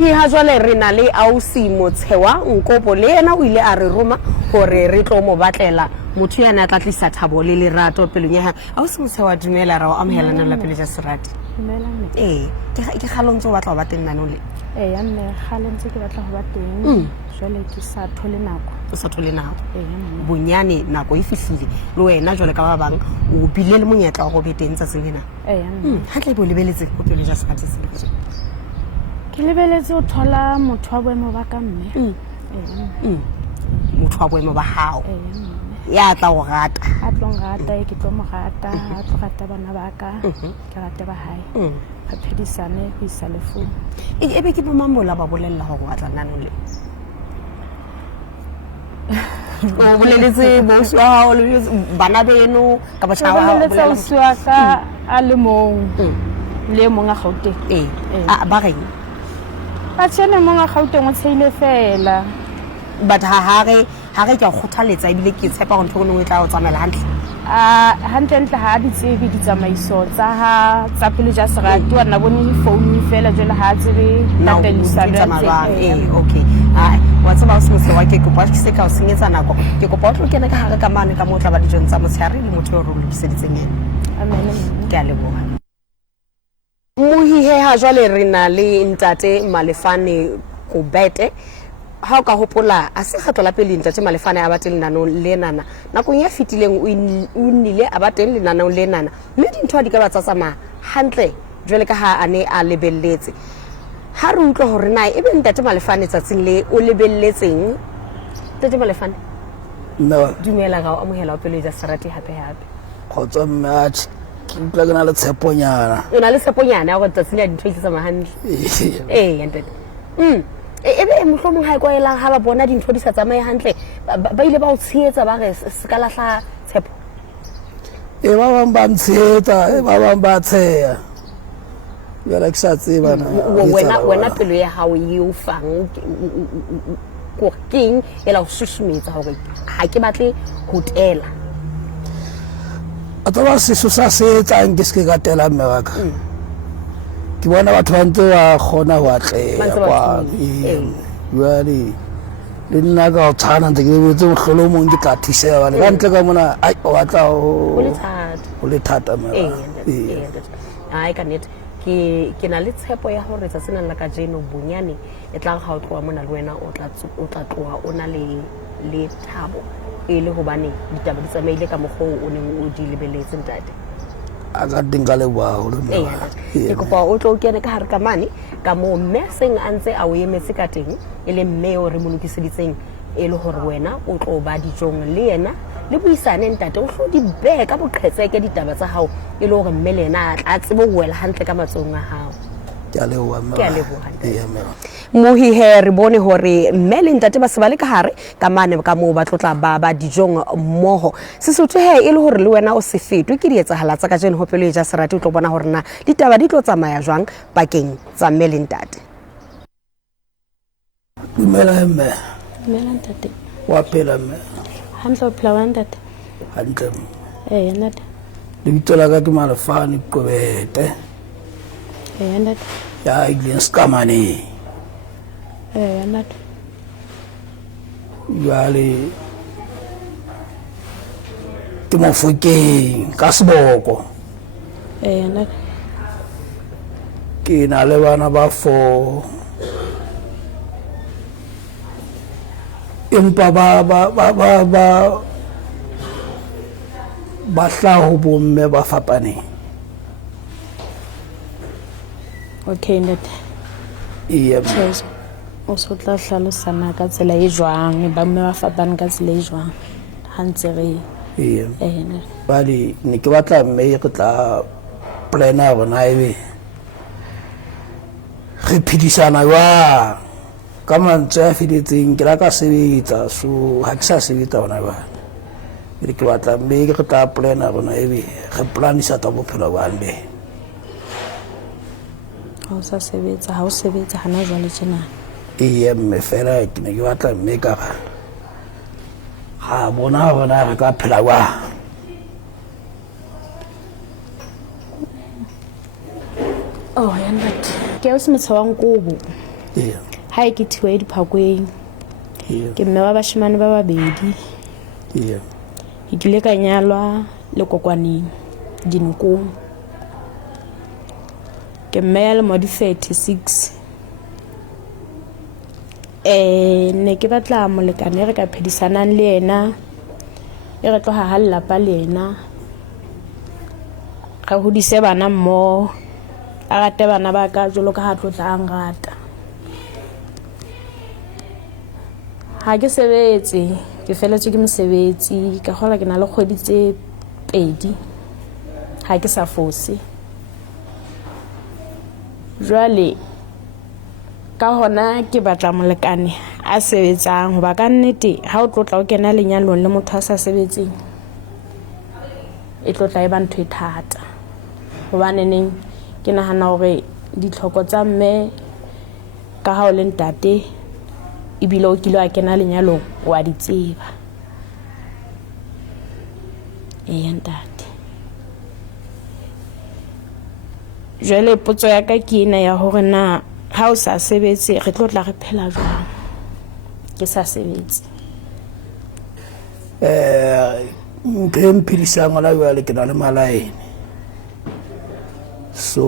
Ha jwale re na le ausi Motshewa Nkopo le yena o ile a re roma hore re tlo mo batlela motho yana tla tlisa thabo le lerato pelong ya ha. Ausi Motshewa dumela ra o amohelana la Pelo E Ja Serati. Dumela mme. Ke kgalontswe o batla ho ba teng nano le. Ya mme kgalontswe ke batla ho ba teng. Jwale ke sa thole nako. O sa thole nako. Bonyane nako e fihlile le wena jwale ka ba bang o bile le monyetla wa go beteng tsa sengena. Ha tla bo lebeletse go Pelo E Ja Serati se le. Ke lebeletse o thola motho wa boemo ba ka mme. Motho wa boemo ba hao. Ya tla go rata. A tlo ngata ke tlo mo rata, a tlo rata bana ba ka, ke rata ba hae. Re phedisane go isa lefung. E be ke bomambola ba bolella hore wa tla nano le. O boleletse bo swa le bana beno ka ba tshawa ha o bolella swa ka a le mong. Le mong a Gauteng. Ba reng a tsene mong a Gauteng o tseile fela. But ha re ke a kgothaletsa ebile ke tshepa go ntho nngwe tla o tsamela hantle. Hantle ha di tsebe di tsamaiso tsa Pelo E Ja Serati wa nna bone phone fela jwale ha tsebe tatellisa le. Okay. Wa tsaba o se wa ke kopa ke se ka o senyetsa nako. Ke kopa o tlo kena ka hare ka mane ka motla ba dijong tsa motshehare le motho o re lokiseditseng ene. Amen. Ke a leboha. Mohihe ha jwale re na le ntate Malefane go bete. Ha o ka hopola a se kgetlo la pele ntate Malefane a bateng lenanong le nana nakong ya fitileng o nnile a bateng lenanong le nana mme dintho di ka ba tsatsama hantle jwale ka ha ane a lebelletse ha re utlwa hore na e be ntate Malefane tsatsing le o lebelletseng ntate Malefane no dumela ga o amohela o Pelo E Ja Serati hape khotso match ke utlwa ke na le tsheponyana o na le tsheponyana ya go tsatsing ya dintho di tsamaya hantle ntate ebe mohlomong ha e kwa elang ha ba bona dintho di sa tsamaye hantle ba ile ba o tsheetsa ba re se ka lahla tshepo ba bang ba ntsheetsa ba bang ba tsheya ya la ksa tseba na wena pelo ya hao e o fang go king ela o sushumetsa hore ha ke batle ho tela a tloba se sa setlang ke se ka tela mme wa ka ke bona batho ba ntse ba khona ho atlela kwa jwale le nna ka o tshana ntse ke botse mohlolo mong ke tla thisa ba le ka ntle ka mona ai o batla o le thata mme ai ka net ke na le tshepo ya hore tsa sena la ka jeno bonyane e tla ga o tloa mona le wena o tla tloa o na le thabo e le hobane ditaba di tsamaile ka mogho o neng o di lebeletse ntate aga dingale wa ho le ke kopa o tlo kene ka hare ka mane ka mo messeng antse a o emetse ka teng e le mme o re molokiseditseng e le hore wena o tlo ba dijong le yena le buisane ntate o hlo di be ka boqhetseke ditaba tsa hao e le hore mme lena a tsebe ho wela hantle ka matsong a hao ke a leboha Mohihe re bone hore mme le ntate ba se ba le ka hare ka mane ka moo ba tlotla ba dijong mmoho Sesotho he e le hore le wena o se fetwe ke dietsahala tsa ka jeno ho Pelo E Ja Serati o tlo bona hore na ditaba di tlo tsamaya jwang bakeng tsa mme le ntate dumela mme Dumela ntate wa phela mme hantle o phela wa ntate hantle ntate le bitsola ka ke Malefane go bete ntate ya ile skamane ntate jwale ke mo fokeng ka seboko ntate ke na le bana ba 4 empa ba hlaho bomme ba fapaneng okay ntate o so tla hlalosana ka tsela e jwang ba mme ba fapane ka tsela e jwang ha ntse re bale ne ke batla mme re tla plana bona ebe re phedisana wa ka mantswe a feditseng ke la ka sebetsa so ha ke sa sebetsa bona ba ke batla mme re tla plana bona ebe re planisa tsa bophelo ba nne ha o sebetsa hana jwale tjena mme fela ke ne ke batla mme ka ha bona re ka phela wa ya ntate ke o se Motshewa Nkobo Iya. ha ke thiwe diphakeng Iya. ke mme wa bashimane ba babedi Iya. ke kile ka nyalwa le kokwaneng dinkong ke mme ya le mo di 36 ne ke batla molekane re ka phedisanang le yena e re tloha ha lelapa le yena ga hodise bana mmo a rate bana ba ka jolo ka ha tlotla a ngata ha ke sebetse ke feletswe ke mosebetsi ka gola ke na le kgwedi tse 2 ha ke sa fose jwale ka hona ke batla molekane a sebetsang hoba ka nnete ha o tlotla o kena lenyalong le motho a sa sebetseng e tlotla e ba ntho e thata hobane neng ke nahana hore ditlhoko tsa mme ka ha o le ntate ebile o kile a kena lenyalong wa di tseba ntate jwale potso ya ka ke ena ya hore na ha o sa sebetse re tlotla re phela jwang ke sa sebetse mphirisang la jwale ke na le malaene so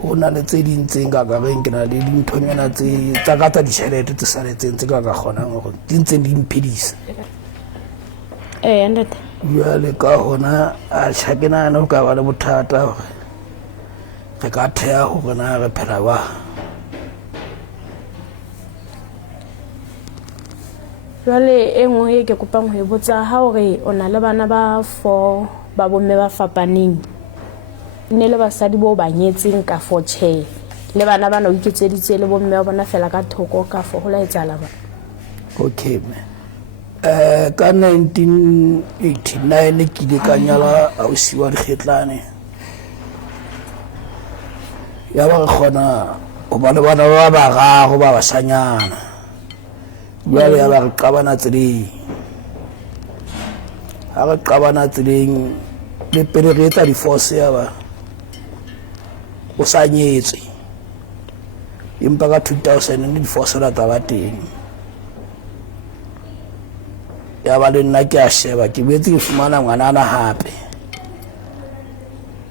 ho na le tse ding tse nka ka reng ke na le dinthonyana tse tsa ka tsa ditjhelete tse saletseng tse ka kgonang hore di ntse di mphedisa ntate jwale ka hona a ke nahana ho ka ba le bothata hore re ka thea hore na re phela ba jwale e nngwe e ke kopang ho e botsa ha hore o na le bana ba 4 ba bomme ba fapaneng ne le basadi bo ba nyetseng ka for che le bana bana o iketseditse le bomme ba bona fela ka thoko ka for ho la etsala ba okay man ka 1989 ke di ka nyala ausi wa dikgetlane ya ba re khona o ba le bana ba bararo ba basanyana jwale ya ba re qabana tseleng ha re qabana tseleng le pele re etsa di-force ya ba o sa nyetswe empa ka 2000 le di-force la taba teng ya ba le nna ke a sheba ke boetse ke fumana ngwanana hape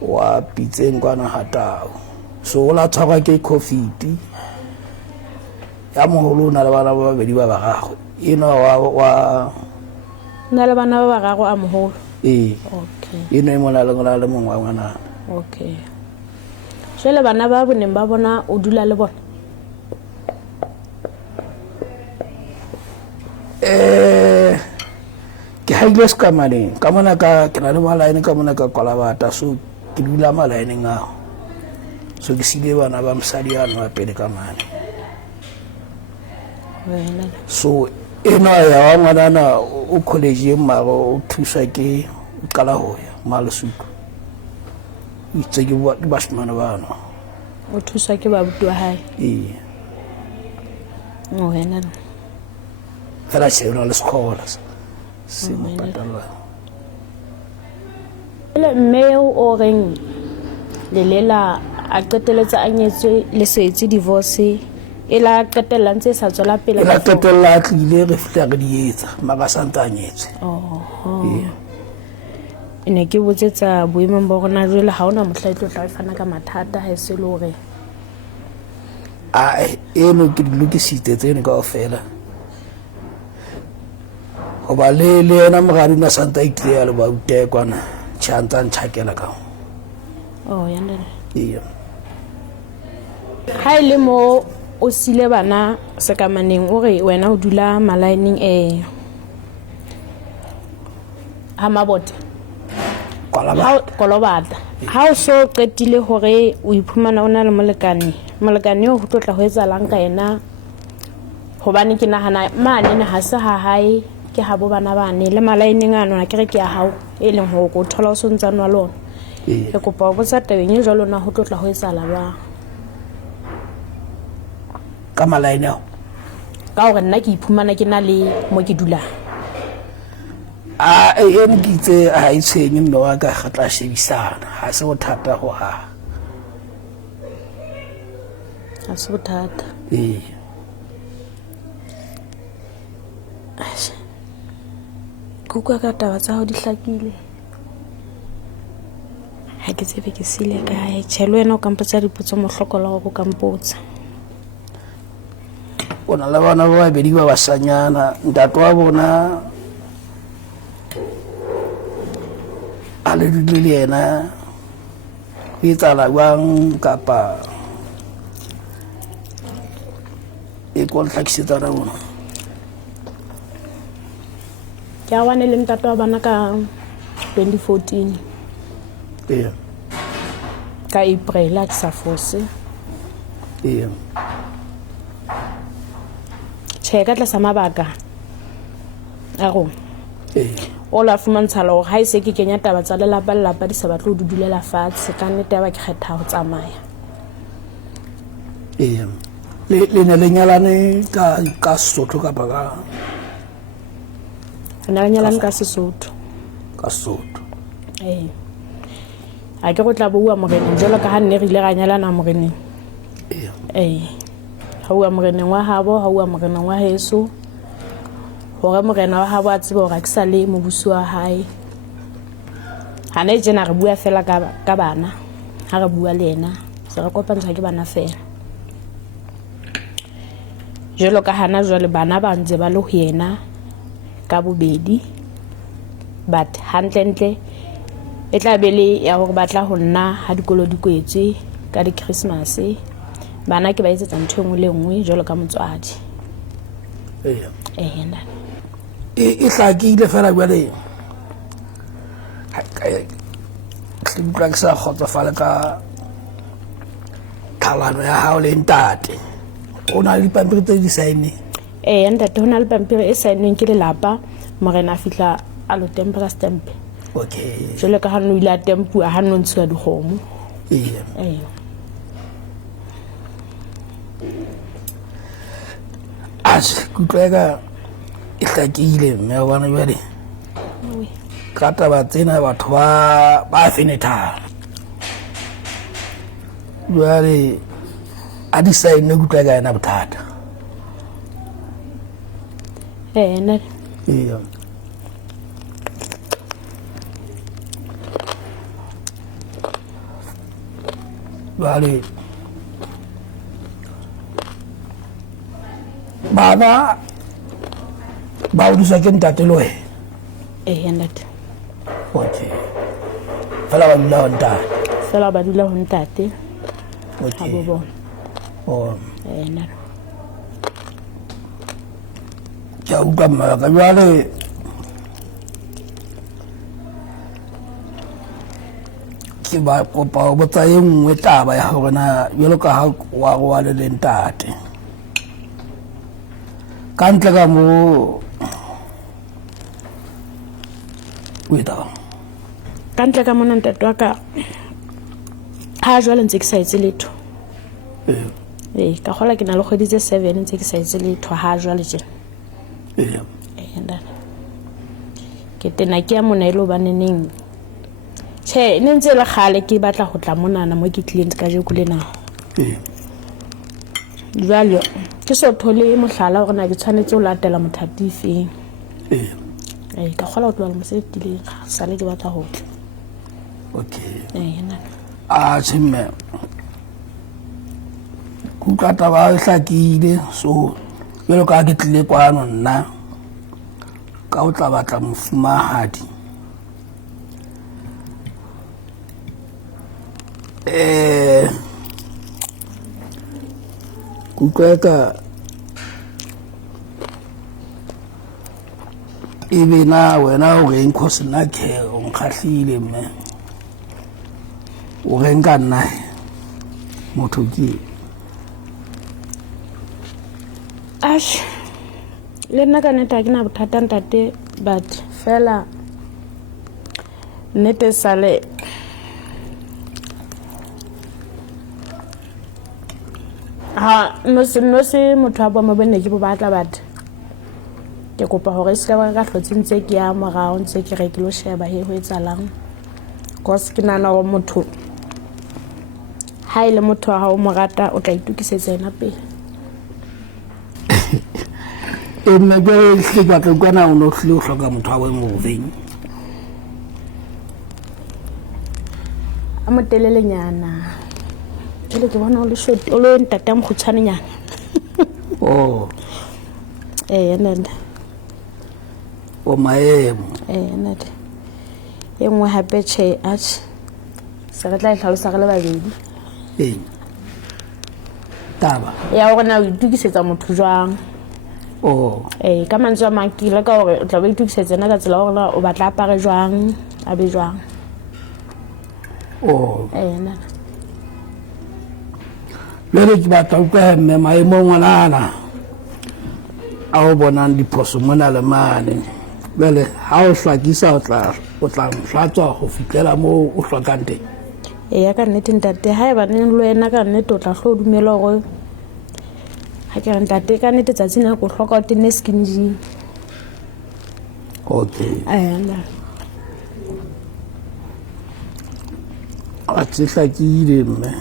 wa pitseng kwana hatao so o la tshwarwa ke COVID ya moholo na le bana ba babedi ba bararo eno wa na le bana ba bararo a moholo okay eno e mona le ngwana le mongwe wa ngwana okay jwale bana ba boneng ba bona o dula le bona ke haile ska mane ka mona ka ke na le malaene ka mona ka kwala bata so ke dula malaene ngao so ke sile bana ba msadi ya no apele ka mane so eno ya wa ngwana o college maro o thusa ke kala hoya malosuku itse ke ba shimana bana o thusa ke ba butu hae wena fela shebela le scholars se mo patala le meo o reng le lela a qeteletsa a nyetswe le setsi divorce e la qetella ntse sa tswela pele la qetella tlile re fitla re di etsa maka santa nyetse ene ke botsetsa boemong ba rona jwale ha ona mohla e tlotla e fana ka mathata ha se le hore eno ke dilukisitse tsene kaofela hoba le yena mogadi na santa itle ya le ba ute kwana chanta ntshakela ka yanda iya ha ile mo o sile bana sekamaneng o re wena o dula malaining ha mabote kolobata ha o so qetile hore o iphumana ona le molekane o tlotla ho etsalang ka yena hobane ke nahana mane ha se ha hae ke ha bo bana bane le malaining ano na ke re ke ya hao e leng ho go thola o sontsanwa lona ke kopa go tsa tabeng e jalo na ho tlotla ho etsala ba ka malaine ka hore nna ke iphumana ke na le mo ke dulang ene ke itse a itshenye mme wa ka gatla shebisana ha se bothata ho ha a se bothata. Kuka ka taba tsa ho di hlakile ha ke tsebe ke sile kae tshelo ena o kampotsa dipotso mohlokola go kampotsa ona la bana ba babedi ba basanyana ntate wa bona a le dile yena e tsala bang kapa e kon tlhakisetsa ra bona ke a wane le ntate wa bana ka 2014 ka April a sa force che ka tla sa mabaka a go o la fumantsha lo ha ise ke kenya taba tsa lelapa di sa batlo o dudulela fatshe ka nnete ba ke kgetha ho tsamaya le ne le nyalane ka Sotho ka baka na nyalane ka Sesotho a ke go tla bua moreneng jalo ka ha nne re ile ga nyalana moreneng ha bua moreneng wa habo ha bua moreneng wa heso hore morena wa habo a tsebe hore ke sa le mobusi wa hae ha ne jena re bua fela ka bana ha re bua le ena se re kopantsha ke bana fela jalo ka hana jwale bana ba ntse ba le ho yena ka bobedi but hantle e tla bele ya hore batla ho nna ha dikolo di kwetse ka di Christmas bana ke ba etsetsa ntho engwe le engwe jalo ka motswadi nna e hlakile fela jwale ke utlwa ke sa kgotsofala ka thalano ya hao le ntate o na le dipampiri tse di saene ntate ho na le pampiri e saennweng ke lelapa morena a fihla a lo tempera stamp jalo ka ha no ile a tempua ha no ntshiwa dikgomo kutlweka e hlakile mme wa bana jwale ka taba tsena batho ba fenetha jwale a di saene kutlweka ena bothata nna jwale bana ba o disa ke ntate le wena ntate fela ba dula ho ntate fela ba dula ho ntate ha bo bona nna ja utlwa mmaka jwale ke ba kopa ho botsa e nngwe taba ya hore na jwalo ka ha wa le ntate ka ntle ka mo ka ntle ka mona ntate wa ka ha jwale ntse ke sa etse letho ka gola ke na le kgwedi tse 7 ntse ke sa etse letho ha jwale tjena nda ke tena ke ya mona ile ba neneng che ne ntse le khale ke batla go tla monana mo ke client ka je go lena jwale ke so thole mohlala gore na ke tshwanetse o latela mothati feng ka gola o tlola mo se dileng sa le ke batla go nna tshimme kukata ba hlakile so jwalo ka ke tlile kwano nna ka o tla batla mofumahadi kutlweka ebe na wena o reng cause nna ke o nkgahlile mme o reng ka nna motho ke le nna ka neta ke na bothata ntate but fela nete sale no se motho a boma bone ke bo batla batho ke kopa hore se ka ba ka hlotse ntse ke ya morao ntse ke re ke lo sheba he ho etsalang cause ke nana go motho ha ile motho wa hao mo rata o tla itukisetsa ena pele. Mme ke se ka ke kwana o no hle o hloka motho wa mo veng. A motelele nyana. Ke bona o le short o lo ntate mo khutshane nyana. Oh. Nenda. O maemo. Nenda. E nngwe hape che atch. Se re tla e hlalosa re le babedi. Taba. Ya o rena o itukisetsa motho jwang. Oh. Ka mantswe a makile ka hore o tla ba itukisetsa nna ka tsela hore o batla apare jwang, a be jwang. Oh. Nenda. Le ke batla o ka mme maemo ngwanana a o bonang diphoso mona le mane bele ha o hlakisa o tla hlatswa go fitlela mo o hlokang teng. Ya ka nnete ntate ha eba ne lo ena ka nnete o tla hlo dumela hore ha ke ntate ka nnete tsa tsena go hloka o tenne skin jean. Okay. Nda. A hlakile mme.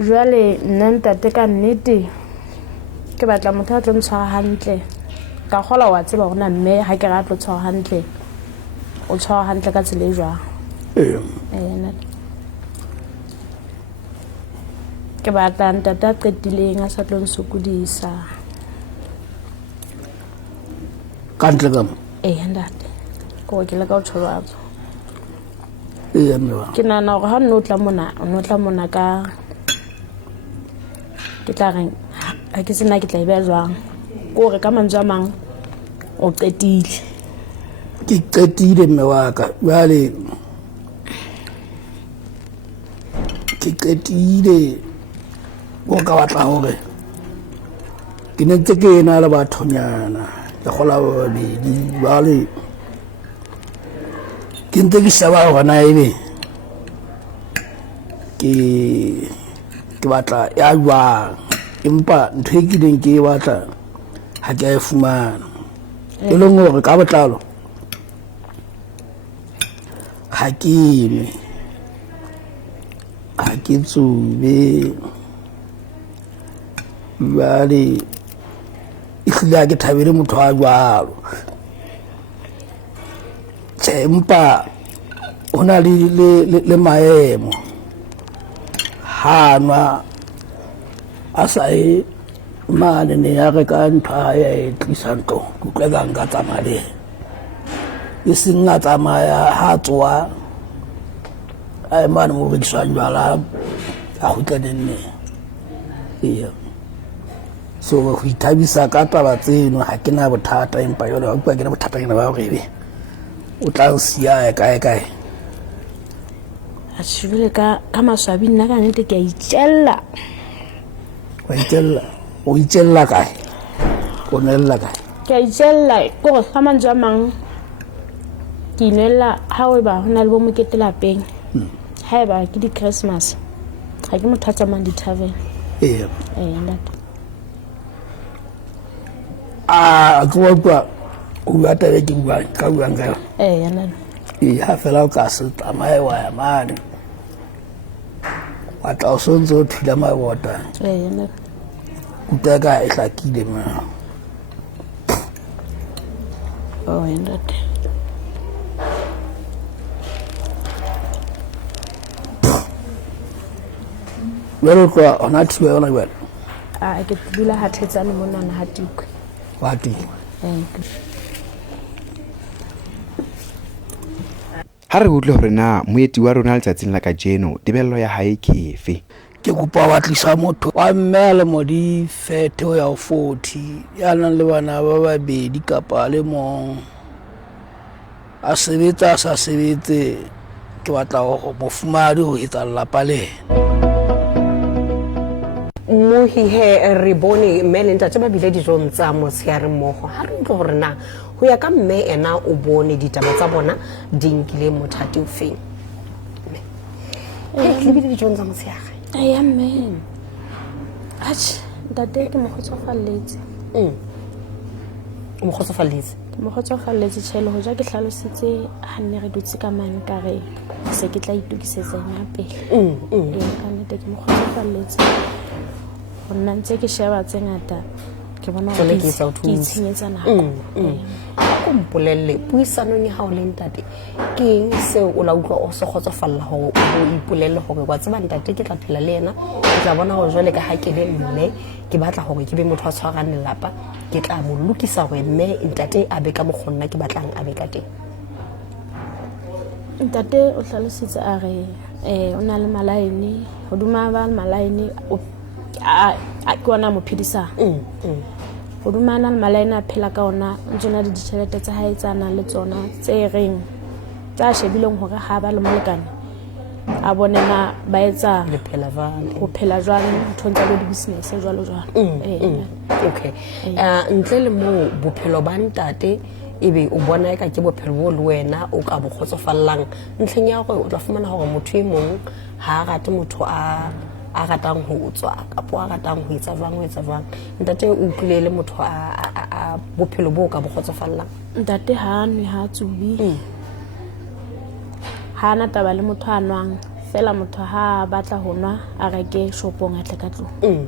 Jwale nna ntate ka nnete ke batla motho a tlo ntshwara hantle ka kgola wa tseba hore na mme ha ke ra tlo tshwara hantle o tshwara hantle ka tsela e jwang. Nna ke batla ntate a qetileng a sa tlo nsokodisa ka ntle ka mo. ntate ko ke la ka o tshwarwa mme. ke nana hore ha nno tla mona ka ke tla reng ha ke sena ke tla ibe jwang ko re ka mantswe a mang o qetile. Ke qetile mme wa ka jwale ke qetile o ka batla hore ke ne ntse ke ena le bathonyana ke gola babedi jwale ke ntse ke sheba hore na ebe ke batla ya jwang empa ntho e kileng ke batla ha ke a e fumana e leng hore ka botlalo ha ke tsube jwale ehlile ha ke thabele motho a jwalo empa ho na le maemo hanwa a sa e mane ne ya re ka ntho ya e tlisa ntlo kutlwe ka nka tsamaya e seng a tsamaya ha tsoa a e mane mo rekiswang jwala a kgutla nenne. So go ithabisa ka taba tseno ha ke na bothata empa yona ha ke na bothata ke na ba hore o tla sia kae a tshwile ka maswabi nna ka nnete ke a itjella. O itjella kae o nella kae ke a itjella ko ka mantswe a mang ke inela ha o ba hona le bo mokete lapeng ha eba ke di Christmas ha ke motho a tsamayang di tavern. Ntate go kwa o batla ke bua ka bua ka ntate ha fela o ka se tsamaya wa ya mane wa tla o sontse o thula mabota ntate kuta ka e hlakile ma ntate welo kwa ona thiwe ona welo ke dula ha thetsane mona na ha tikwe wati ha re utlwe hore na moeti wa rona letsatsing la kajeno tebello ya hae ke efe. ke kopa wa tlisa motho wa mmele modi fete ya 40 ya nang le bana ba babedi kapa le mong a sebetsa sa sebetse ke batla go mofumadi ho etsa lapa le mohi he re bone mme ntate ba bile dijong tsa motshehare mmogo ha re utlwe hore na ho ya ka mme ena o bone ditaba tsa bona di nkile mothati o feng le bile dijong tsa motshehare mme ntate ke mo kgotsofalletse o mo kgotsofalletse Ke mo kgotsofalletse tshelo ho ja ke hlalositse ha nne re dutse ka mane ka re se ke tla itukisetsa nya pele. Ka nnete ke mo kgotsofalletse ho nna ntse ke sheba tse ngata ke bona Jwale ke ke sa o thuse. itshenyetsa nako. Ko mpolelle puisanong ya hao le ntate ke eng seo o la utlwa o se kgotsofalla hore o ipolelle hore wa tseba ntate ke tla phela le yena ke tla bona hore jwale ka ha ke le mme ke batla hore ke be motho a tshwarang lelapa ke tla mo lokisa hore mme ntate a be ka mokgonna ke batlang a be ka teng. Ntate o hlalositse a re o na le malaene hoduma ba malaene ke ona mo phedisa. Hoduma na le malaene a phela ka ona ntsona le ditjhelete tsa hae tsa nang le tsona tse reng tsa shebileng hore ha ba le molekane a bonena ba etsa Le phela jwale. ho phela jwang ntho tsa di business jwalo jwalo. Okay. Ntle le mo bophelo ba ntate ebe o bona eka ke bophelo bo le wena o ka bo kgotsofallang ntleng ya hore o tla fumana hore motho e mong ha rate motho a ratang ho tswa kapo a ratang ho etsa jwang ntate o utlwile le motho a bophelo bo ka bo kgotsofallang. Ntate ha nwe ha tsubi ha na taba le motho a nwang fela motho ha batla ho nwa a reke shopong a tle ka tlong.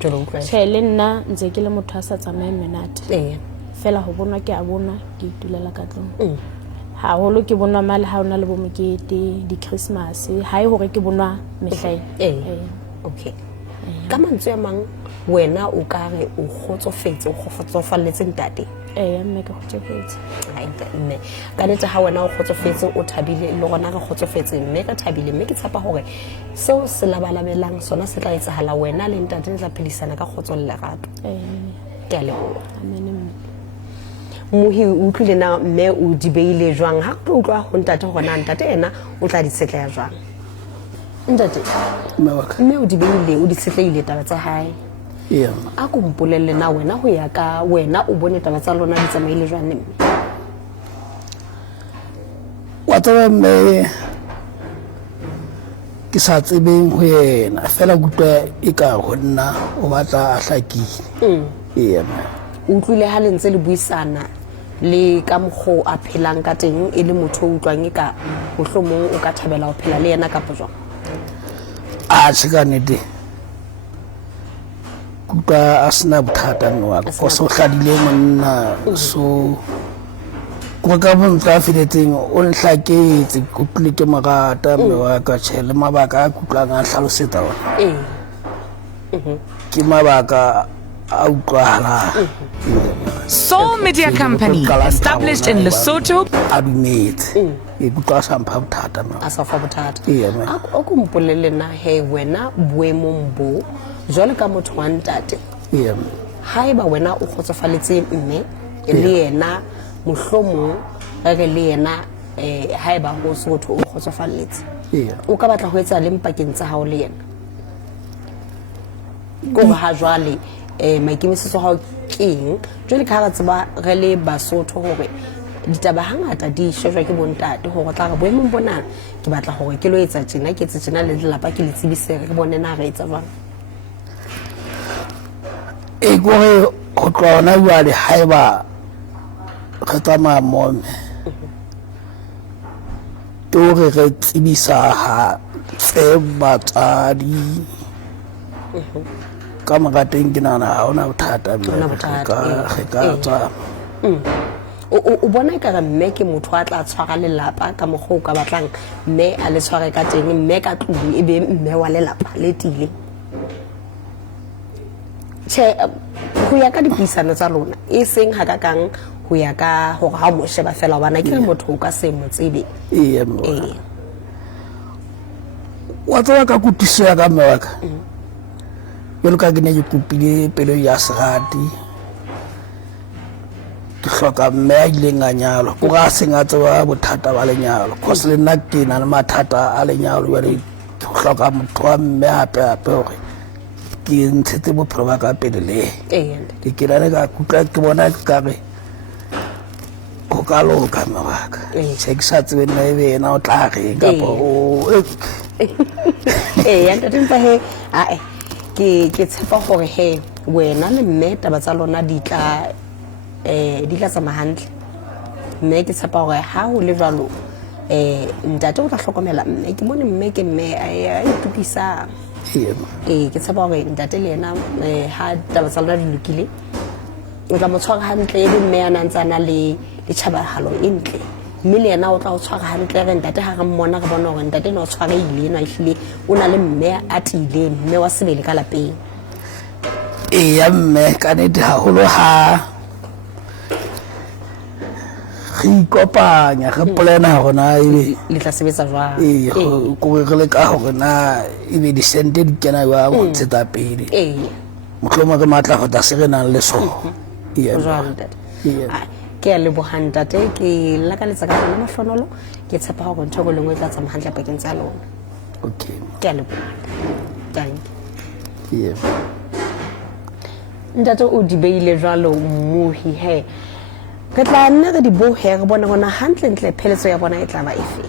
Jwale utlwa. Tshele nna ntse ke le motho a sa tsamaye menate fela ho bonwa ke a bonwa ke itulela ka tlong. Ha holo ke bonwa male ha ona le bo mokete di Christmas ha e hore ke bonwa mehlae. Okay. Ka mantswe a mang wena o ka re o kgotsofetse o kgotsofalletse ntate. Mme ke kgotsofetse. Mme ka nete ha wena o kgotsofetse o thabile le rona re kgotsofetse mme ka thabile mme ke tshepa hore seo se labalabelang sona se tla etsahala wena le ntate le tla phedisana ka khotso le lerato. Ke a leboha. Amen. Mohi o utlwile na mme o di beile jwang ha o utlwa ho ntate hona ntate ena o tla di setleya jwang ntate mme o di beile o di setleile taba tsa hae. A ko mpolelle na wena ho ya ka wena o bone taba tsa lona di tsamaile jwang mme wa tsaba mme ke sa tsebeng ho yena fela gutwa e ka ho nna o batla a hlakile. Utlwile ha le ntse le buisana le ka mokgo a phelang ka teng e le motho o utlwang eka mohlomong o ka thabela ho phela le yena kapa jwang. A tshikanete kuta asna bothata nwa ko so hladile monna so ko ka bontsha filetseng o nhlaketse kutlile ke magata mme wa ka tshele mabaka a kutlang a hlalosetsa ona ke mabaka Soul Media Company, established in Lesotho. Adumetse e kutla sampha bothata no a sa fa bothata. A ko mpolelle na he wena boemong bo jwale ka motho wa ntate. Ha eba wena o kgotsofaletse mme le yena mohlomong re le yena ha eba ho sotho o kgotsofalletse o ka batla ho etsa le mpakeng tsa hao le yena go ha jwale maikemisetso ha keng jwale ka ra tseba re le Basotho hore ditaba hangata di shejwa ke bontate hore tla re boemong bona ke batla hore ke lo etsa tsena ke etsa tsena le lelapa ke le tsebise re bone na re etsa jwang e gore go tlona jwale haeba re tsamaya mome tore re tsebisa ha tse batsadi ka magateng ke nana ha ona bothata ka tsa o bona ka mme ke motho a tla tshwara lelapa ka mogho ka batlang mme a le tshware ka teng mme ka tlung e be mme wa lelapa le tile che go ya ka dipuisano tsa lona e seng ha ka kang go ya ka hore ha mo sheba fela bana ke motho o ka se mo tsebe wa tswa ka kutiso ya ka mmaka jalo ka ke ne ke kopile Pelo E Ja Serati ke hloka mme a ileng a nyalo o ga senga tswa bothata ba lenyalo cause le nna ke na le mathata a lenyalo jale ke hloka motho wa mme hape hore ke ntshetse bophelo ba ka pele le ke ra le ka kutla ke bona ka re go ka loka mabaka se ke sa tsebe nna e be na o tla re ka po ya ntatempa he ke tshepa gore he wena le mme taba tsa lona di tla di tla tsamaya hantle mme ke tshepa hore ha ho le jwalo ntate o tla hlokomela mme ke bone mme ke mme a itokisa ke tshepa hore ntate le yena ha taba tsa lona di lokile o tla mo tshwara hantle le mme ya nantsana le tjhabahalo e ntle mme le yena o tla o tshwara hantle re ntate ha re mmona re bona hore ntate no tshwareile ena ehlile o na le mme a tiileng mme wa sebele ka lapeng ya mme ka nnete haholo ha re ikopanya re plana hore na ebe le tla sebetsa jwang ko re le ka hore na ebe di sente di kena jwang ho tsetsa pele mohlomong re matla ho tla se re nang le sona jwang ntate ke a leboha ntate ke lakaletsa ka lona mahlonolo ke tshepa hore ntho go lengwe tla tsamaya hantle pakeng tsa lona okay ke a leboha thank you ntate o di beile jwalo mohi he re tla nna re di bohe re bona hona hantle ntle pheletso ya bona e tla ba efe